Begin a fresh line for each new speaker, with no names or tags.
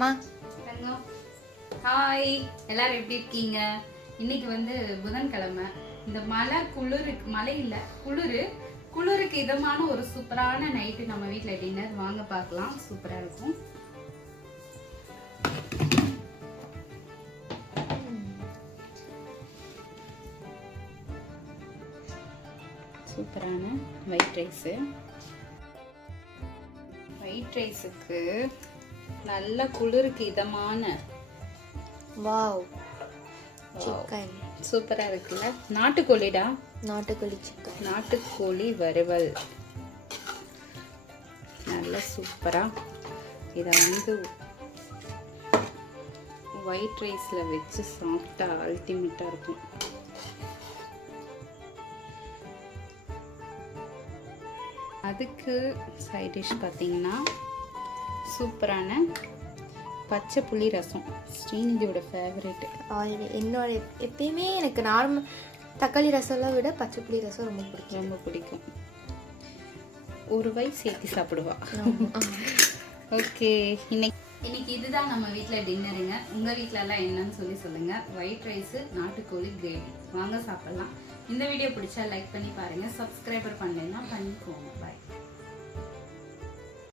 மா
ஹாய் எல்லாரும் எப்படி இருக்கீங்க? இன்னைக்கு வந்து புதன்கிழமை. இந்த மழை குளிருக்கு மழை இல்லை குளிர். குளிருக்கு இதமான ஒரு சூப்பரான நைட்டு நம்ம வீட்டில் டின்னர் வாங்க பார்க்கலாம். சூப்பராக இருக்கும். சூப்பரான ஒயிட் ரைஸு ஒயிட் ரைஸுக்கு நல்ல குளிருக்கு இதமான.
வாவ். சிக்கன்
சூப்பரா இருக்குல்ல? நாட்டுக்கோழிடா?
நாட்டுக்கோழி சிக்கன்
நாட்டுக்கோழி வறுவல். நல்ல சூப்பரா. இதை வந்து ஒயிட் ரைஸில் வச்சு சாப்பிட்டா அல்டிமேட்டாக இருக்கும். அதுக்கு சைட் டிஷ் பார்த்தீங்கன்னா சூப்பரான பச்சை புளி ரசம். ஸ்ரீநிதியோட ஃபேவரேட்டு
ஆல்ரெடி என்னோட எப்பயுமே எனக்கு நார்மல் தக்காளி ரசம்லாம் விட பச்சை புளி ரசம் ரொம்ப பிடிக்கும்.
ரொம்ப பிடிக்கும். ஒரு வயசு சேர்த்து சாப்பிடுவா. ஓகே இன்னைக்கு இன்னைக்கு இதுதான் நம்ம வீட்டில் டின்னருங்க உங்கள் வீட்டில எல்லாம் என்னன்னு சொல்லி சொல்லுங்கள் ஒயிட் ரைஸு நாட்டுக்கோழி கிரேவி வாங்க சாப்பிடலாம். இந்த வீடியோ பிடிச்சா லைக் பண்ணி பாருங்கள் சப்ஸ்கிரைபர் பண்ணலைன்னா பண்ணிக்கோங்க. பாய்